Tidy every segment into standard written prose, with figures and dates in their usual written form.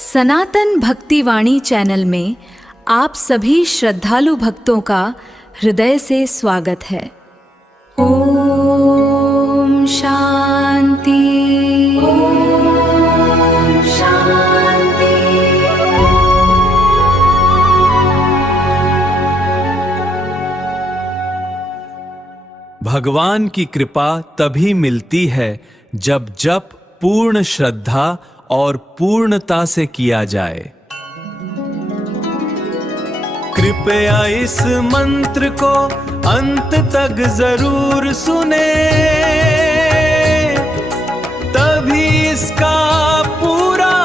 सनातन भक्तिवाणी channel में आप सभी श्रद्धालु भक्तों का हृदय से स्वागत है। ओम शांति, ओम शांति। भगवान की कृपा तभी मिलती है जब जप पूर्ण श्रद्धा और पूर्णता से किया जाए। कृपया इस मंत्र को अंत तक जरूर सुने, तभी इसका पूरा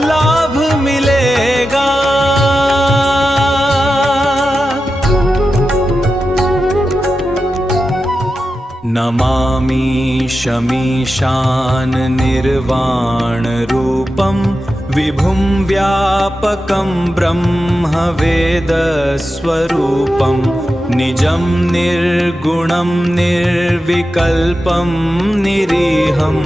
लाभ मिलेगा। नमामि शमीशान निर्वाण रूपम विभुं व्यापकं ब्रह्म वेद स्वरूपं निजं निर्गुणं निर्विकल्पं निरीहं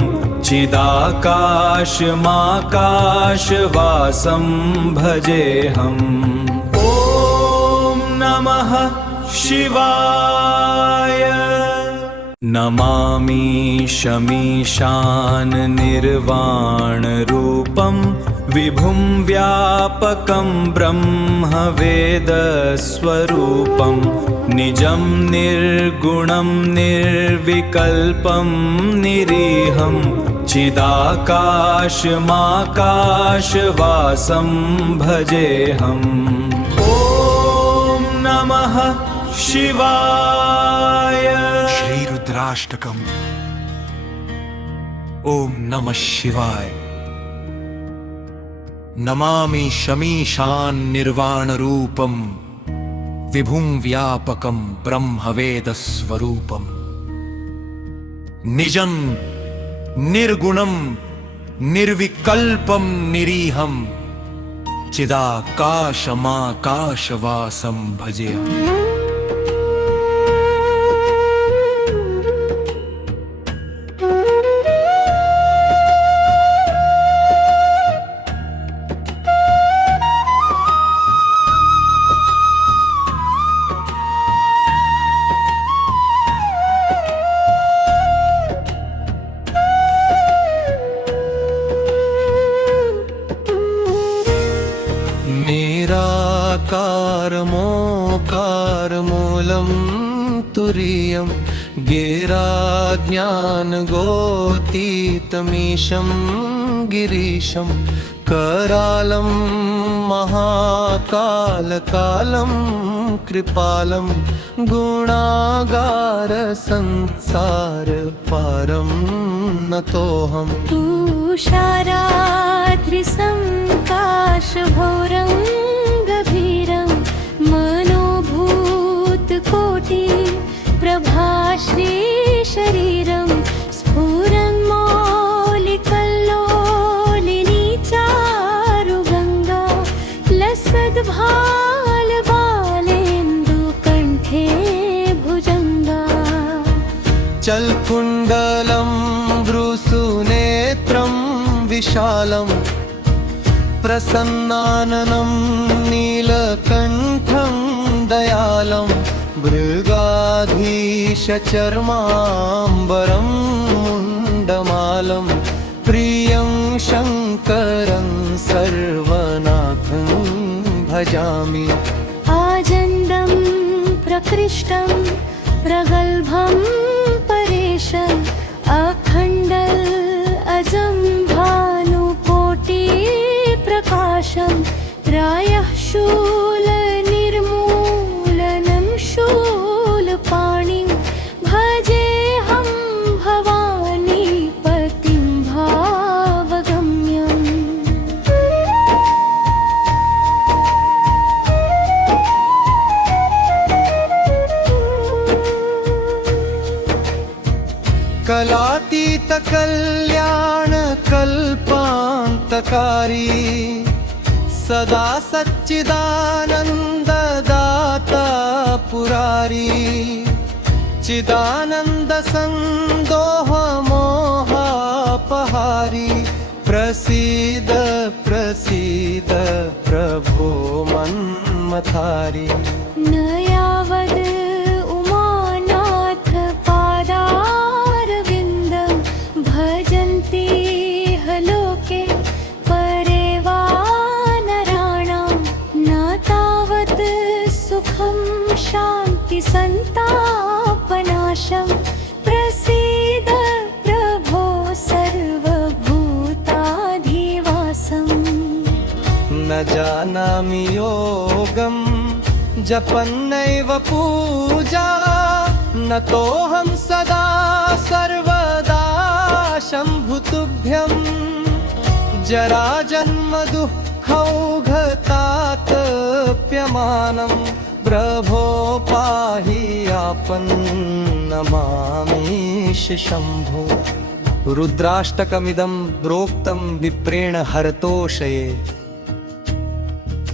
चिदाकाशमाकाशवासं भजेऽहम्। ॐ नमः शिवाय। नमामि शमीशान निर्वाण रूपं विभुं व्यापकं ब्रह्म वेद स्वरूपं निजं निर्गुणं निर्विकल्पं निरीहं चिदाकाशमाकाशवासं भजेऽहम्। ॐ नमः शिवाय। रुद्राष्टकम्। ओम नमः शिवाय। नमामि शमीशान निर्वाण रूपम विभुं व्यापकं ब्रह्मवेद स्वरूपम निजं निर्गुणं निर्विकल्पं निरीहं चिदाकाशमाकाशवासं भजेऽहम्। निराकारमोकारमूलं तुरीयं गिराज्ञानगोतीतमीशं गिरीशं करालं महाकालकालं कृपालं गुणागार संसार पारं नतोऽहम्। तुषाराद्रिसं काशभौरं गभीरं मनोभूतकोटि प्रभाश्री शरीरं स्फुरन्मौलिकल्लोलिनी चारुगङ्गा लसद्भालबालेन्दुकण्ठे भुजङ्गा। चलकुण्डलं भ्रूसुनेत्रं विशालं प्रसन्नाननं नीलकण्ठं दयालं मृगाधीशचर्माम्बरं मुण्डमालं प्रियं शङ्करं सर्वनाथं भजामि। आजन्दं प्रकृष्टं प्रगल्भं परेशम् अखण्डल अजं भानुकोटि प्रकाशं प्रायः शूलनिर्मूलनं शूलपाणिं भजेऽहं भवानी पतिं भावगम्यम्। कलातीत कल्याण कल्पान्तकारी सदा सच्चिदानन्द दाता पुरारी चिदानन्द संदोह मोहापहारी प्रसीद प्रसीद प्रसीद प्रभो मन्मथारी। न यावद् उमानाथ पादारविन्दं भजन्ति लोके परे वा नराणां न तावत् सुखं शान्ति सन्तापनाशं प्रसीद प्रभो सर्वभूताधिवासम्। न जानामि योगं जपन्नैव पूजा न तोऽहं सदा सर्वदा शम्भुतुभ्यं। जराजन्म दुःखौघतातप्यमानं प्रभो पाहि आपन्नमामीश शम्भो। रुद्राष्टकमिदं प्रोक्तं विप्रेण हरतोषये।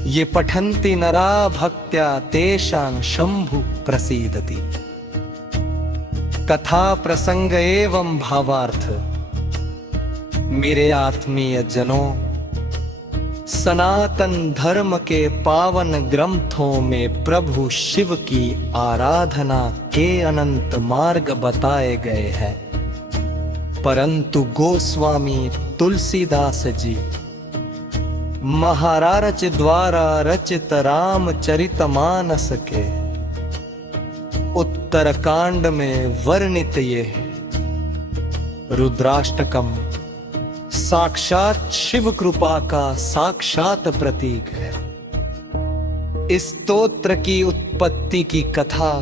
ये पठन्ति नरा भक्त्या तेषां शंभु प्रसीदति। कथा प्रसंग एवं भावार्थ। मेरे आत्मीय जनों, सनातन धर्म के पावन ग्रंथों में प्रभु शिव की आराधना के अनंत मार्ग बताए गए हैं, परंतु गोस्वामी तुलसीदास जी महाराज द्वारा रचित रामचरितमानस के उत्तरकांड में वर्णित ये रुद्राष्टकम साक्षात शिव कृपा का साक्षात प्रतीक है। इस स्तोत्र की उत्पत्ति की कथा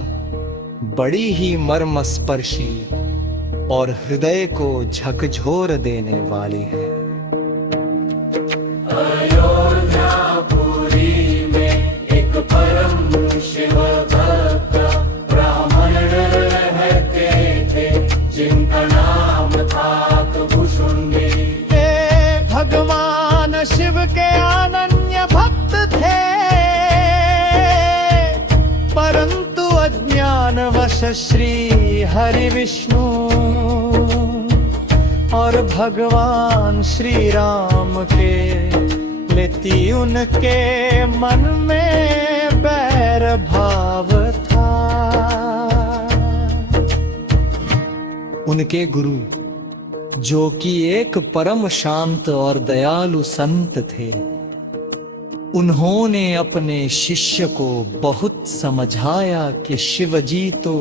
बड़ी ही मर्मस्पर्शी और हृदय को झकझोर देने वाली है। अयोध्यापुरी में एक परम शिव भक्त ब्राह्मण रहते थे, जिनका नाम था कुशुंडी। भगवान शिव के अनन्य भक्त थे, परंतु अज्ञानवश श्री हरि विष्णु और भगवान श्री राम के लेती उनके मन में बैर भाव था। उनके गुरु जो कि एक परम शांत और दयालु संत थे, उन्होंने अपने शिष्य को बहुत समझाया कि शिवजी तो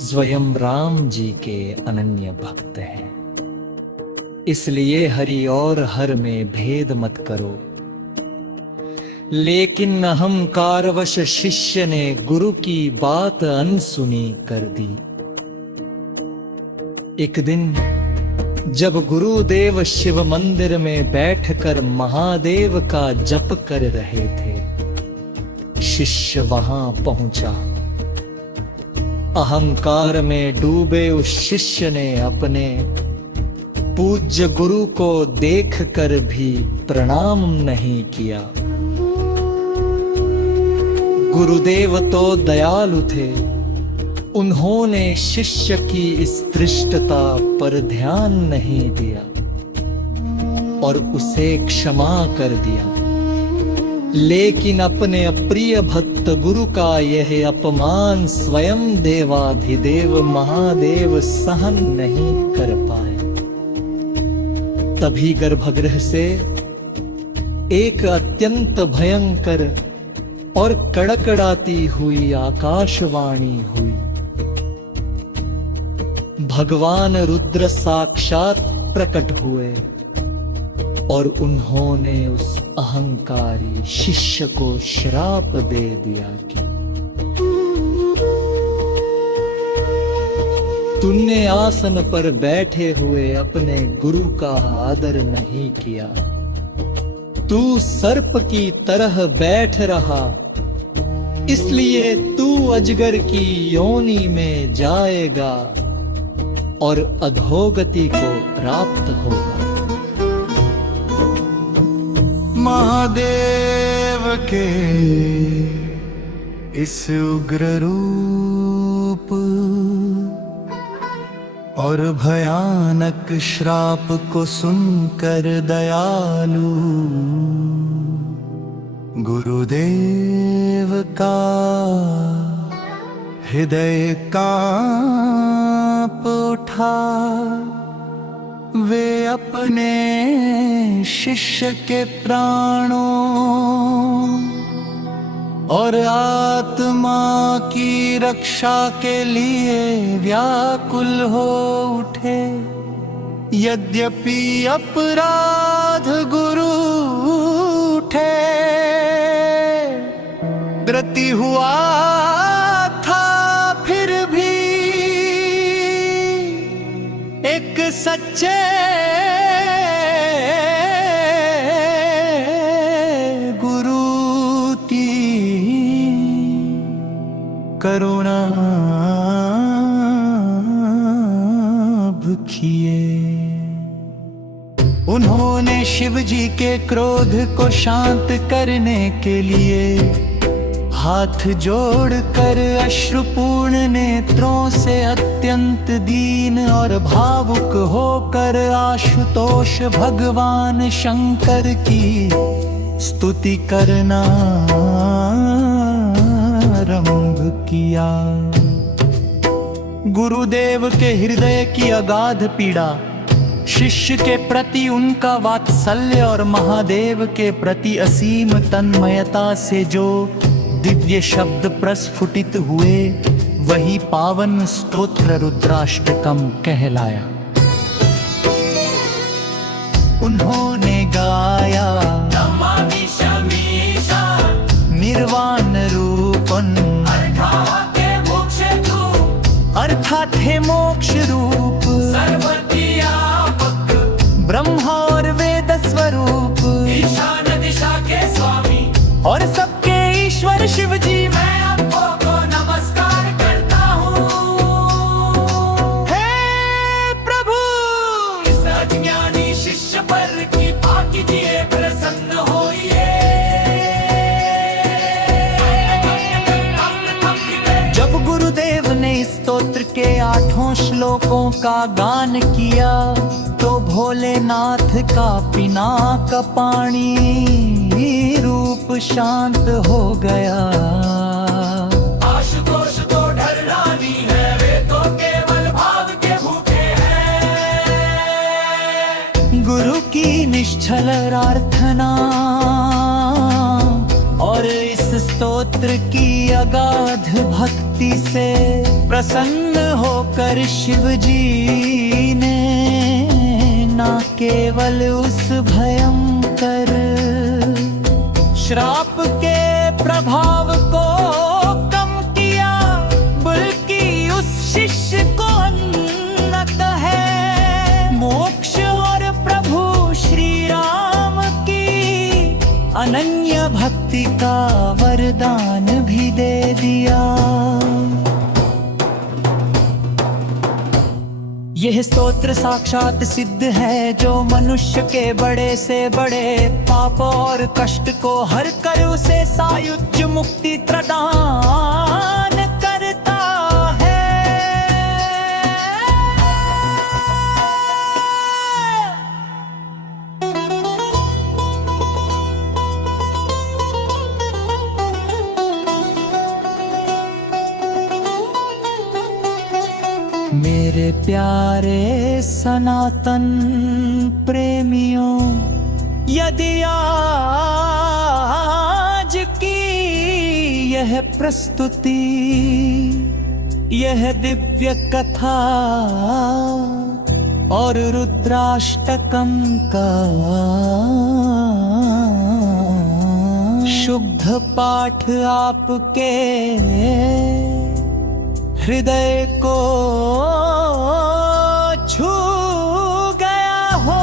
स्वयं राम जी के अनन्य भक्त हैं, इसलिए हरि और हर में भेद मत करो। लेकिन अहंकारवश शिष्य ने गुरु की बात अनसुनी कर दी। एक दिन जब गुरुदेव शिव मंदिर में बैठकर महादेव का जप कर रहे थे, शिष्य वहां पहुंचा। अहंकार में डूबे उस शिष्य ने अपने पूज्य गुरु को देखकर भी प्रणाम नहीं किया। गुरुदेव तो दयालु थे, उन्होंने शिष्य की इस धृष्टता पर ध्यान नहीं दिया और उसे क्षमा कर दिया। लेकिन अपने अप्रिय भक्त गुरु का यह अपमान स्वयं देवाधिदेव महादेव सहन नहीं कर पाए। तभी गर्भगृह से एक अत्यंत भयंकर और कड़कड़ाती हुई आकाशवाणी हुई। भगवान रुद्र साक्षात प्रकट हुए और उन्होंने उस अहंकारी शिष्य को श्राप दे दिया कि तूने आसन पर बैठे हुए अपने गुरु का आदर नहीं किया, तू सर्प की तरह बैठ रहा, इसलिए तू अजगर की योनि में जाएगा और अधोगति को प्राप्त होगा। महादेव के इस उग्र रूप और भयानक श्राप को सुनकर दयालु गुरुदेव का हृदय कांप उठा। वे अपने शिष्य के प्राणों और आत्मा की रक्षा के लिए व्याकुल हो उठे। यद्यपि अपराध गुरु उठे, व्रति हुआ था, फिर भी एक सच्चे गुरु की करुणा भुखिए। उन्होंने शिव जी के क्रोध को शांत करने के लिए हाथ जोड़कर अश्रुपूर्ण नेत्रों से अत्यंत दीन और भावुक होकर आशुतोष भगवान शंकर की स्तुति करना आरंभ किया। गुरुदेव के हृदय की अगाध पीड़ा, शिष्य के प्रति उनका वात्सल्य और महादेव के प्रति असीम तन्मयता से जो दिव्य शब्द प्रस्फुटित हुए, वही पावन स्तोत्र रुद्राष्टकम कहलाया। उन्होंने गाया नमामि शमीशा निर्वाण रूपं अर्थात है मोक्ष रूप, सर्वव्यापक ब्रह्मा और वेद स्वरूप, ईशान दिशा के स्वामी और सबके ईश्वर शिव जी। मैं आपको नमस्कार करता हूँ। हे प्रभु, इस अज्ञानी शिष्य पर कृपा कीजिए, प्रसन्न होइए। जब गुरुदेव ने स्तोत्र के 8 श्लोकों का गान किया तो भोलेनाथ का पिनाक पानी रूप शांत हो गया। आशुतोष तो ढर्रानी है, वे तो केवल भाव के भूखे हैं। गुरु की निश्चल प्रार्थना और इस स्तोत्र की अगाध भक्ति से प्रसन्न होकर शिव जी ने न केवल उस भयंकर श्राप के प्रभाव को कम किया, बल्कि उस शिष्य को अंततः मोक्ष और प्रभु श्री राम की अनन्य भक्ति का वरदान भी दे दिया। यह स्तोत्र साक्षात सिद्ध है, जो मनुष्य के बड़े से बड़े पाप और कष्ट को हर कर उसे सायुज्य मुक्ति प्रदान करता है। मेरे प्यारे सनातन प्रेमियों, यदि आज की यह प्रस्तुति, यह दिव्य कथा और रुद्राष्टकम का शुद्ध पाठ आपके हृदय को छू गया हो,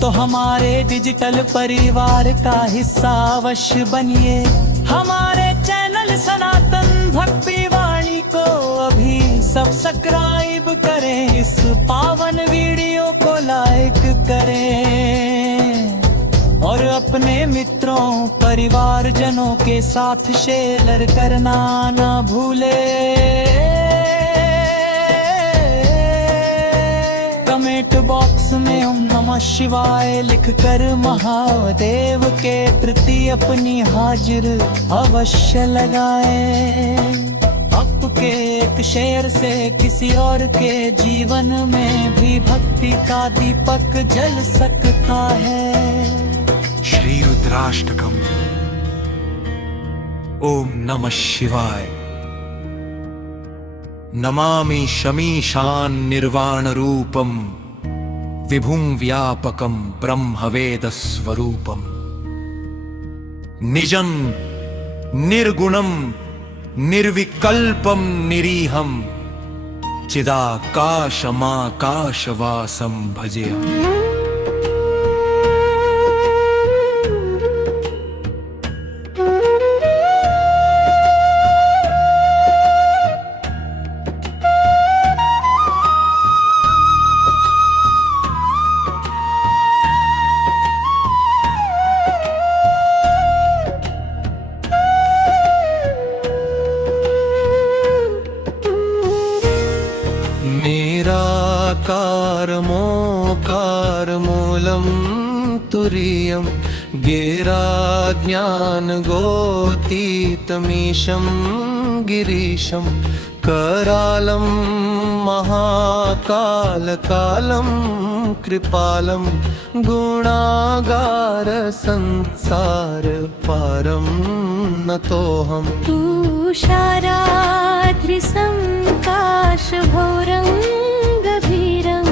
तो हमारे डिजिटल परिवार का हिस्सा अवश्य बनिए। हमारे चैनल सनातन भक्ति वाणी को अभी सब्सक्राइब करें, इस पावन वीडियो को लाइक करें और अपने मित्रों परिवारजनों के साथ शेयर करना ना भूले। कमेंट बॉक्स में ओम नमः शिवाय लिखकर महादेव के प्रति अपनी हाजिर अवश्य लगाएं। आपके एक शेयर से किसी और के जीवन में भी भक्ति का दीपक जल सकता है। श्री रुद्राष्टकम। ओम नमः शिवाय। नमामि शमीशान निर्वाण रूपम विभुं व्यापकम ब्रह्मवेद स्वरूपम निजं निर्गुणम निर्विकल्पम निरीहम चिदाकाशमाकाशवासं भजेऽहम्। निराकारमोकारमूलं तुरीयं गिराज्ञानगोतीतमीशं गिरीशं करालं महाकालकालं कृपालं गुणागार संसार पारं नतोऽहम्। तुषाराद्रिसंकाशघोरं गभीरं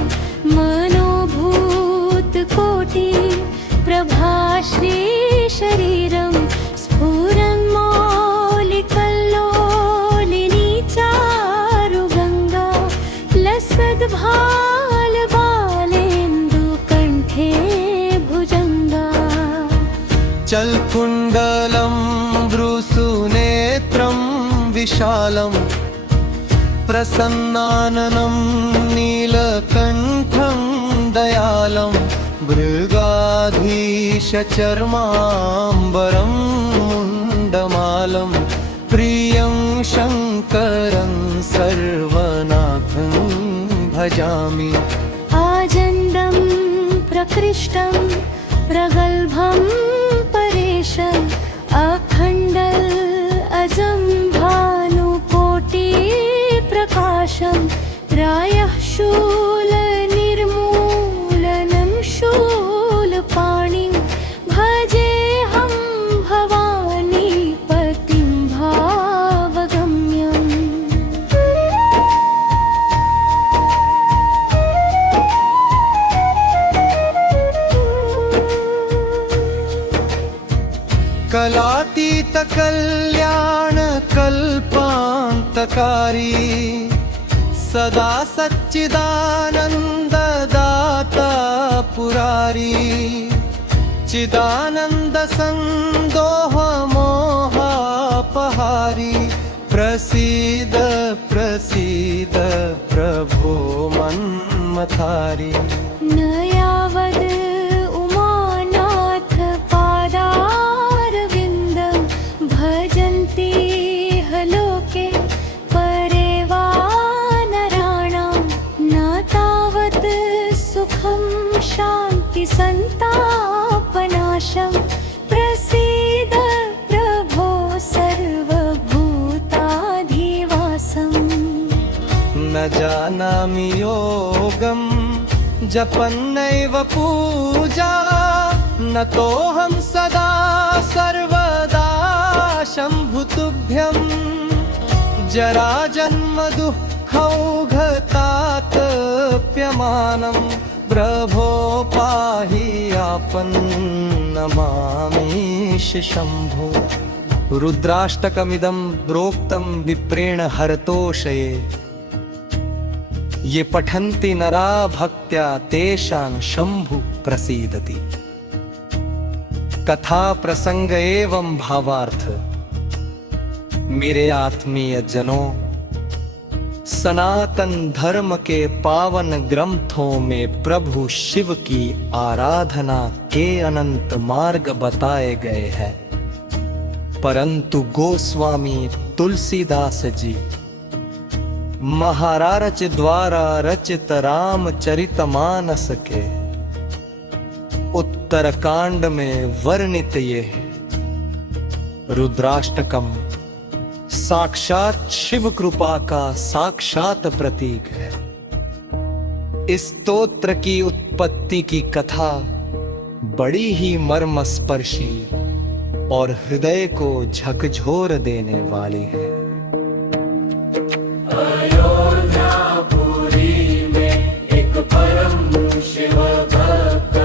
मनोभूतकोटि प्रभाश्रीशरीरं स्फुरन्मौलिकल्लोलिनी चारुगङ्गा लसद्भालबालेन्दुकण्ठे भुजङ्गा। चलकुण्डलं भ्रूसुनेत्रं विशालं प्रसन्नाननं नीलकण्ठं दयालं मृगाधीशचर्माम्बरं मुण्डमालं प्रियं शङ्करं सर्वनाथं भजामि। आजन्दं प्रकृष्टं प्रगल्भं परेशम् अखण्डल अजं भानुकोटि प्रकाशं प्रायः शूलनिर्मूलनं शूलपाणिं भजेऽहं भवानी पतिं भावगम्यम्। कलातीत कल्याण कल्पान्तकारी सदा सच्चिदानन्द दाता पुरारी चिदानन्द संदोह मोहापहारी प्रसीद प्रसीद प्रभो मन्मथारी। न यावद् उमानाथ पादारविन्दं भजन्ति लोके परे वा नराणां न तावत् सुखं शान्ति सन्तापनाशं प्रसीद प्रभो सर्वभूताधिवासम्। न जानामि योगं जपन्नैव पूजा न तोऽहं सदा सर्वदा शम्भुतुभ्यं जराजन्म दुःखौघतातप्यमानं प्रभो पाहि आपन्नमामीश शम्भो। रुद्राष्टकमिदं प्रोक्तं विप्रेण हरतोषये ये पठन्ति नरा भक्त्या तेषां शंभु प्रसीदति। कथा प्रसंग एवं भावार्थ। मेरे आत्मीय जनों, सनातन धर्म के पावन ग्रंथों में प्रभु शिव की आराधना के अनंत मार्ग बताए गए हैं, परंतु गोस्वामी तुलसीदास जी महाराज द्वारा रचित रामचरितमानस के उत्तरकांड में वर्णित ये है। रुद्राष्टकम साक्षात शिव कृपा का साक्षात प्रतीक है। इस स्तोत्र की उत्पत्ति की कथा बड़ी ही मर्मस्पर्शी और हृदय को झकझोर देने वाली है। अयोध्यापुरी में एक परम शिव भक्त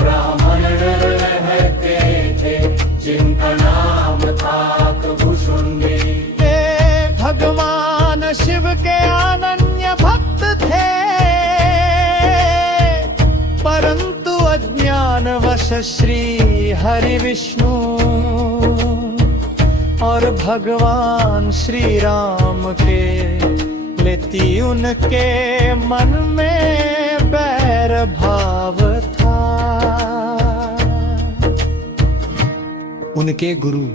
ब्राह्मण रहते थे, जिनका नाम था कुशुंडी। भगवान शिव के अनन्य भक्त थे, परंतु अज्ञानवश श्री हरि विष्णु और भगवान श्री राम के लेती उनके मन में बैर भाव था। उनके गुरु,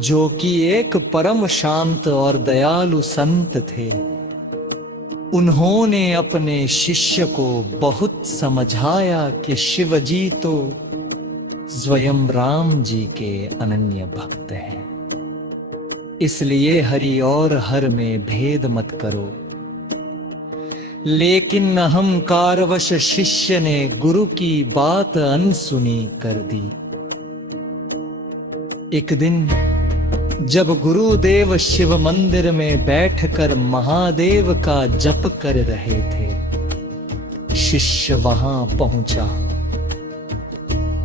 जो कि एक परम शांत और दयालु संत थे, उन्होंने अपने शिष्य को बहुत समझाया कि शिव जी तो स्वयं राम जी के अनन्य भक्त हैं, इसलिए हरि और हर में भेद मत करो। लेकिन अहंकारवश शिष्य ने गुरु की बात अनसुनी कर दी। एक दिन जब गुरुदेव शिव मंदिर में बैठकर महादेव का जप कर रहे थे, शिष्य वहां पहुंचा।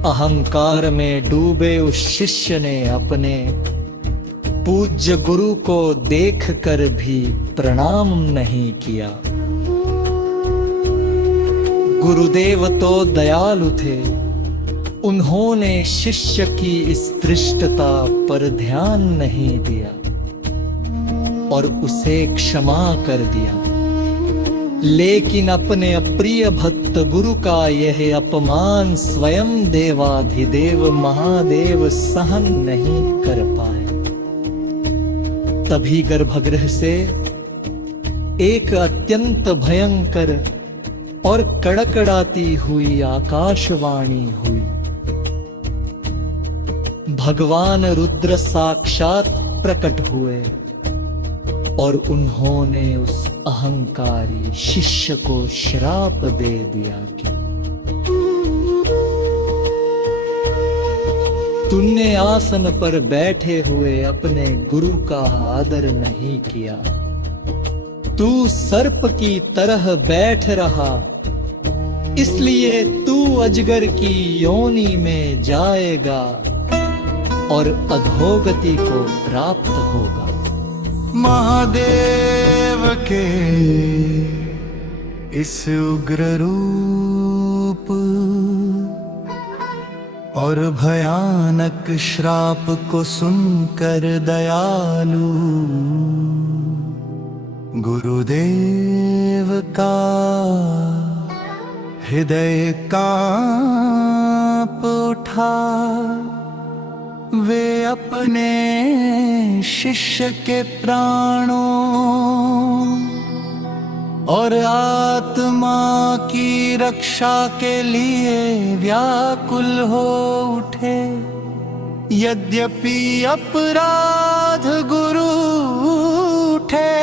अहंकार में डूबे उस शिष्य ने अपने पूज्य गुरु को देखकर भी प्रणाम नहीं किया। गुरुदेव तो दयालु थे, उन्होंने शिष्य की इस धृष्टता पर ध्यान नहीं दिया और उसे क्षमा कर दिया। लेकिन अपने अप्रिय भक्त गुरु का यह अपमान स्वयं देवाधिदेव महादेव सहन नहीं कर पाए। तभी गर्भगृह से एक अत्यंत भयंकर और कड़कड़ाती हुई आकाशवाणी हुई। भगवान रुद्र साक्षात प्रकट हुए और उन्होंने उस अहंकारी शिष्य को श्राप दे दिया कि तुमने आसन पर बैठे हुए अपने गुरु का आदर नहीं किया। तू सर्प की तरह बैठ रहा, इसलिए तू अजगर की योनि में जाएगा और अधोगति को प्राप्त होगा। महादेव के इस उग्र रूप और भयानक श्राप को सुनकर दयालु गुरुदेव का हृदय कांप उठा। वे अपने शिष्य के प्राणों और आत्मा की रक्षा के लिए व्याकुल हो उठे। यद्यपि अपराध गुरु उठे,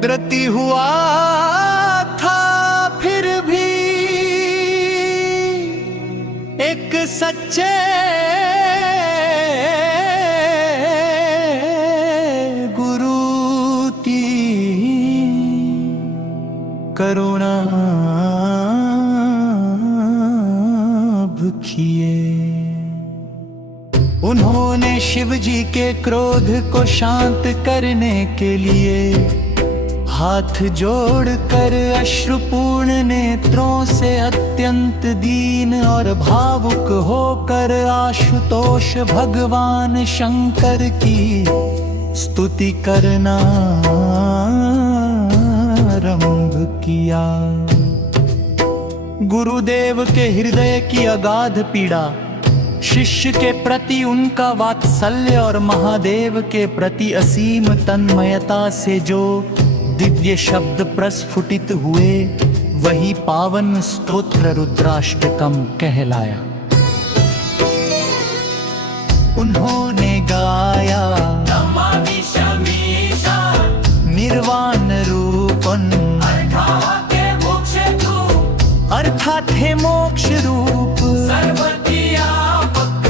धृति हुआ था, फिर भी एक सच्चे गुरु की करुणा भुखिए। उन्होंने शिव जी के क्रोध को शांत करने के लिए हाथ जोड़कर अश्रुपूर्ण नेत्रों से अत्यंत दीन और भावुक होकर आशुतोष भगवान शंकर की स्तुति करना आरंभ किया। गुरुदेव के हृदय की अगाध पीड़ा शिष्य के प्रति उनका वात्सल्य और महादेव के प्रति असीम तन्मयता से जो दिव्य शब्द प्रस्फुटित हुए वही पावन स्तोत्र रुद्राष्टकम कहलाया। उन्होंने गाया नमामि शमीशान निर्वाण रूपन अर्थात है मोक्ष रूप सर्वव्यापक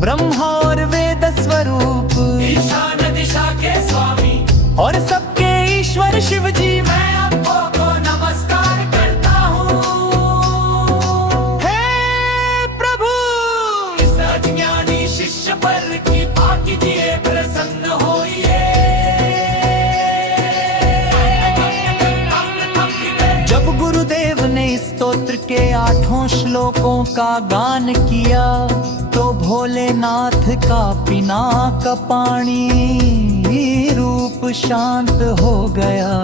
ब्रह्मा और वेद स्वरूप ईशान दिशा के स्वामी और सबके ईश्वर शिव जी। मैं आपको नमस्कार करता हूँ। हे प्रभु इस अज्ञानी शिष्य पर कृपा कीजिए, प्रसन्न होइए। जब गुरुदेव ने इस स्तोत्र के 8 श्लोकों का गान किया तो भोलेनाथ का पिनाक पानी रूप शांत हो गया।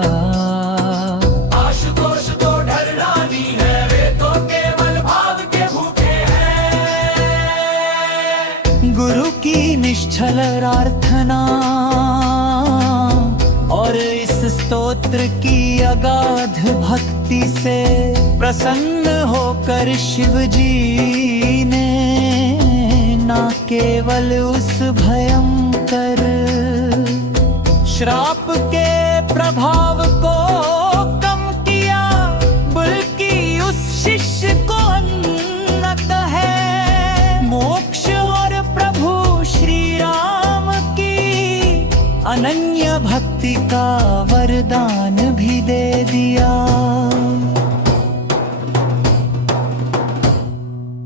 आशुतोष तो ढरलानी है, वे तो केवल भाव के भूखे हैं। गुरु की निश्चल प्रार्थना और इस स्तोत्र की अगाध भक्ति से प्रसन्न होकर शिव जी ने न केवल उस भयंकर श्राप के प्रभाव को कम किया बल्कि उस शिष्य को अंततः मोक्ष और प्रभु श्री राम की अनन्य भक्ति का वरदान भी दे दिया।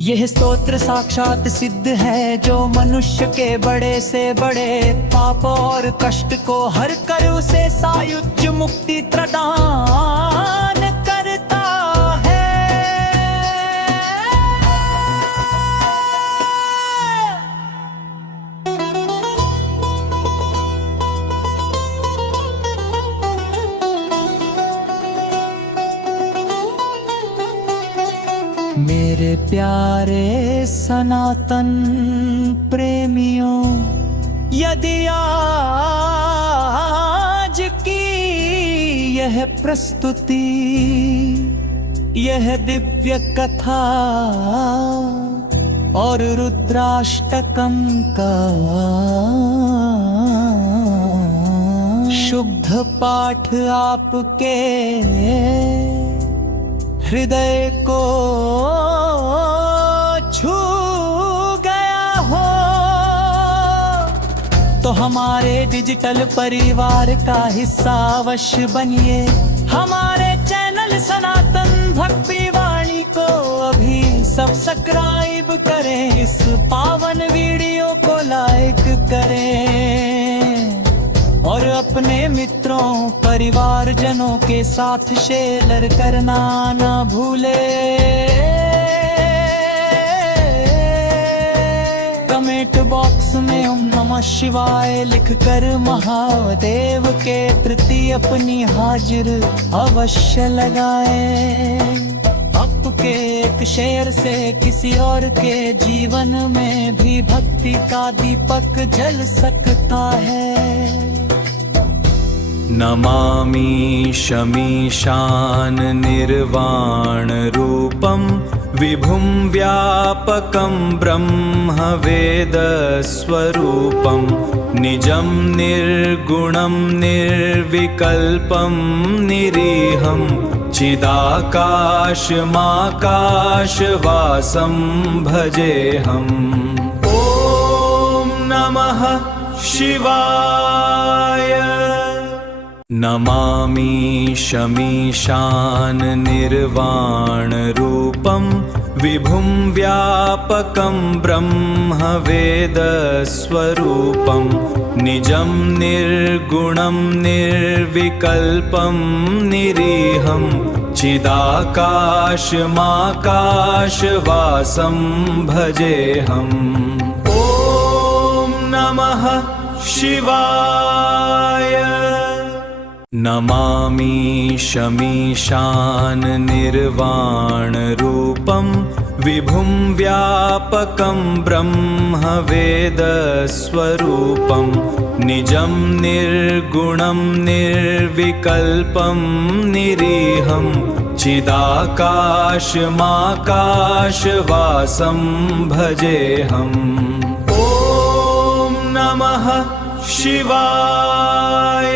यह स्तोत्र साक्षात सिद्ध है जो मनुष्य के बड़े से बड़े पाप और कष्ट को हर कर उसे सायुज्य मुक्ति प्रदान करता है। मेरे प्यारे सनातन प्रेमियों, यदि आज की यह प्रस्तुति, यह दिव्य कथा और रुद्राष्टकम का शुद्ध पाठ आपके हृदय को छू गया हो तो हमारे डिजिटल परिवार का हिस्सा अवश्य बनिए। हमारे चैनल सनातन भक्ति वाणी को अभी सब्सक्राइब करें, इस पावन वीडियो को लाइक करें और अपने मित्रों परिवारजनों के साथ शेयर करना ना भूले। कमेंट बॉक्स में ओम नमः शिवाय लिखकर महादेव के प्रति अपनी हाजिर अवश्य लगाएं। आपके एक शेयर से किसी और के जीवन में भी भक्ति का दीपक जल सकता है। नमामि शमीशान निर्वाण रूपम विभुं व्यापकं ब्रह्म वेद स्वरूपं निजं निर्गुणं निर्विकल्पं निरीहं चिदाकाशमाकाशवासं भजेऽहम्। ॐ नमः शिवाय। नमामि शमीशान निर्वाण रूपं विभुं व्यापकं ब्रह्म वेद स्वरूपं निजं निर्गुणं निर्विकल्पं निरीहं चिदाकाशमाकाशवासं भजेऽहम्। ॐ नमः शिवाय। नमामि शमीशान निर्वाण रूपं विभुं व्यापकं ब्रह्म वेदस्वरूपं निजं निर्गुणं निर्विकल्पं निरीहं चिदाकाशमाकाशवासं भजेऽहम्। ॐ नमः शिवाय।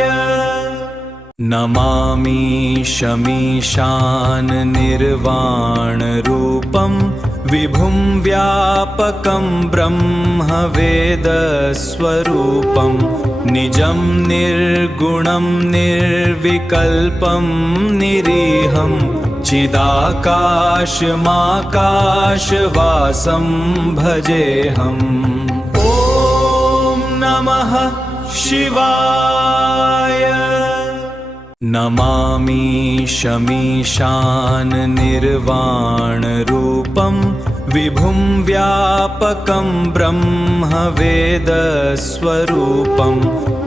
नमामि शमीशान निर्वाणरूपं विभुं व्यापकं ब्रह्म वेदस्वरूपं निजं निर्गुणं निर्विकल्पं निरीहं चिदाकाशमाकाशवासं भजेऽहम्। ॐ नमः शिवाय। नमामि शमीशान निर्वाणरूपं विभुं व्यापकं ब्रह्म वेदस्वरूपं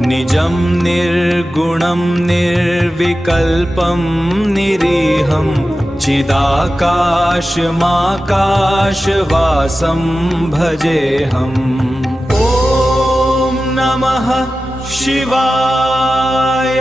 निजं निर्गुणं निर्विकल्पं निरीहं चिदाकाशमाकाशवासं भजेऽहम्। ॐ नमः शिवाय।